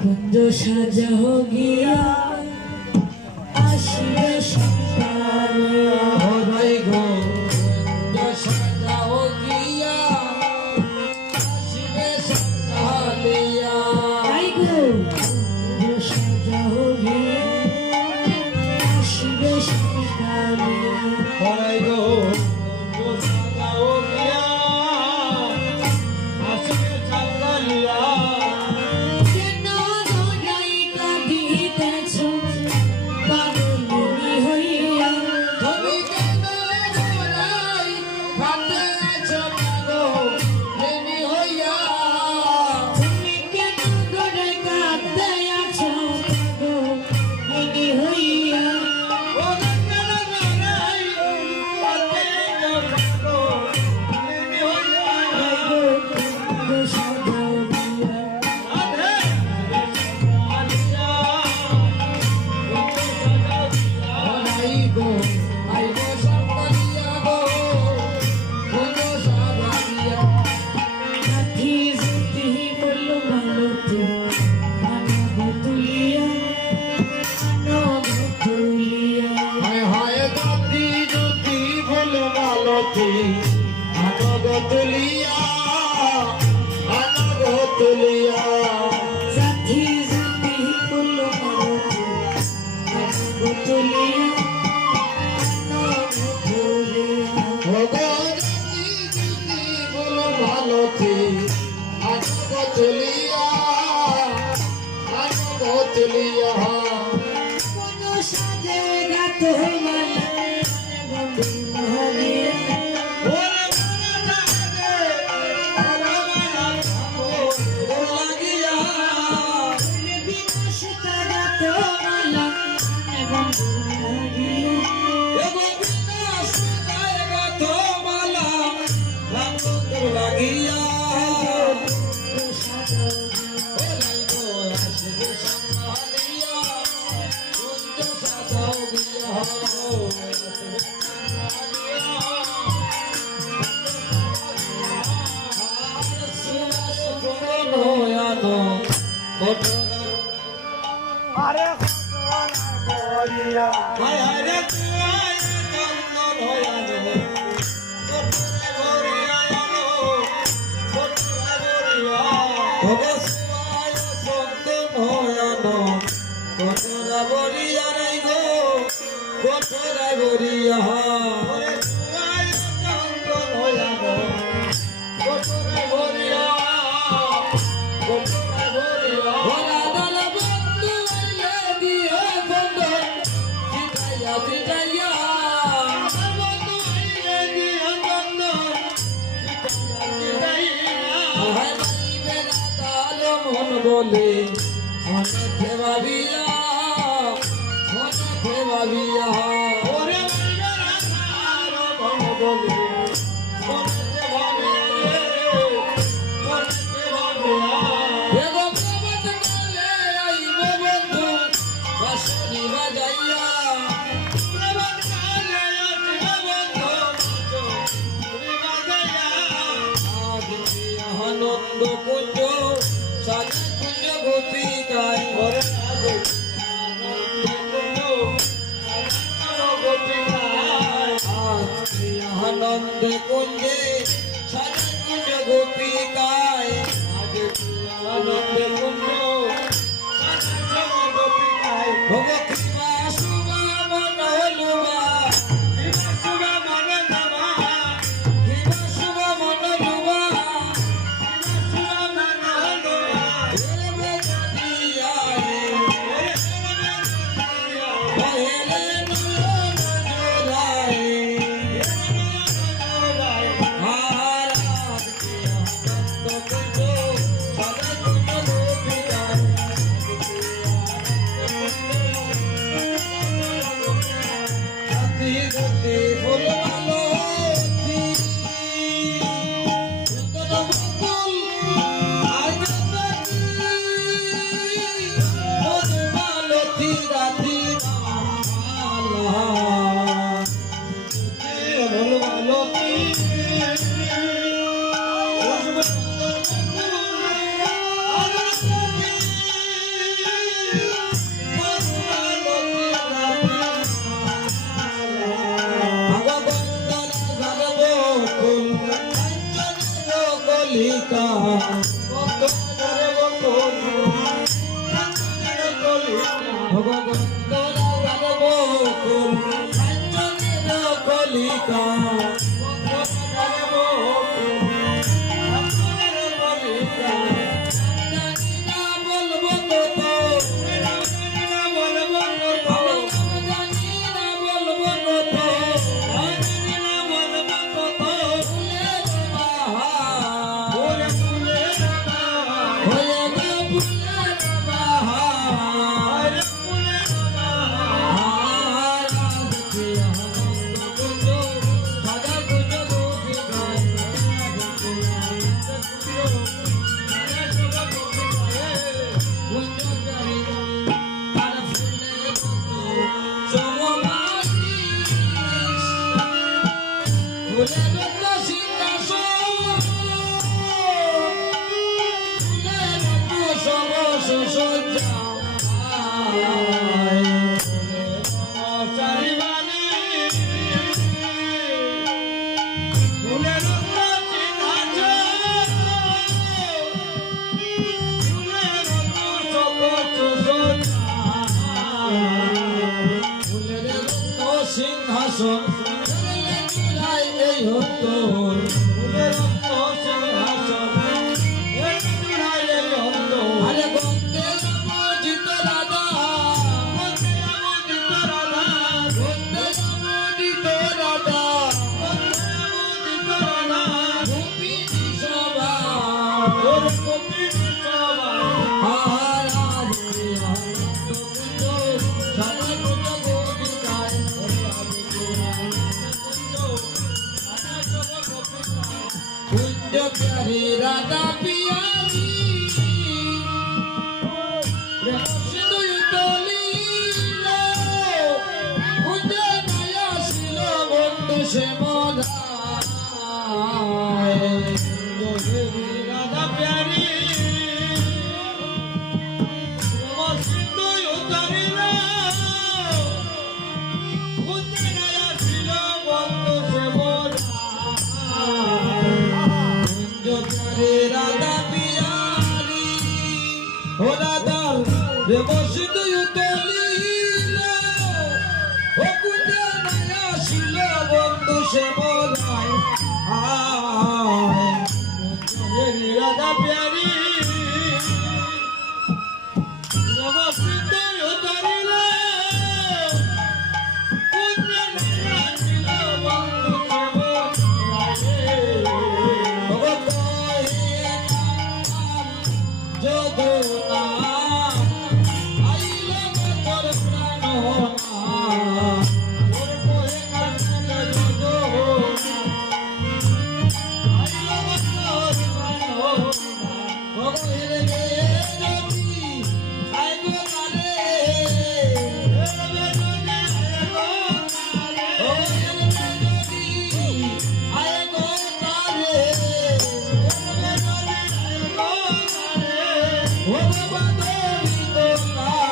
কুঞ্জ সাজাও গিয়া আসিবে সকালে ওরাই গো কুঞ্জ সাজাও গিয়া আসিবে সকালে তাই গো কুঞ্জ সাজাও গিয়া আসিবে সকালে ওরাই গো কুঞ্জ সাজাও গিয়া আসিবে সকালিয়া তুলিয়া সাথী যদি ফুল তুলিয়া ভালতি আনব তুলিয়া কোন সাজে গাত মালা আরে হায় হায় রে চন্দন হয়ানো কতরা বলিয়া নাই গো কতরা বলিয়া চন্দন হয়ানো কতরা বলিয়া কতরা বলিয়া বলে মনে ভাবিয়া ওরে মন বলে মনে ভাবিয়া বেগম বাবত বলে আইব বন্ধু বাঁশি বাজাইয়া বেগম বলে আসিব বন্ধু বাঁশি বাজাইয়া আনন্দ কুঞ্জ সাজে কুঞ্জ গোপিকায় ঘরে আনন্দ কুঞ্জে সাজে কুঞ্জ গোপিকায় আনন্দ কুঞ্জ সাজে গোপিকায় ভগৎমা শুভা মন লুবা শুভা মন নমা শুভা মন লুবা শুভা মন লুবা সিংহাসন এই হতো ফুলের সিংহাসন এই হতো আরে গঙ্গে মজিত রাধা গঙ্গে মজিত রাধা গোপিনী সভা प्यारी राधा पियारी सिंधु युतलीला मुझे नया सिलो बंधु से मोला রাধা প্যারি সিন্ধু উতরিলা মুঝে নয়া ছিল বন্ধু সে মোরা राधा पियारी हो राधा सिंधु युतलीला ओ कुंजे नया सिलो बंधु से मोला রাধা প্যারি সিন্ধু উতরিলা মুঝে নয়া ছিল বন্ধু সে মোরা Oh,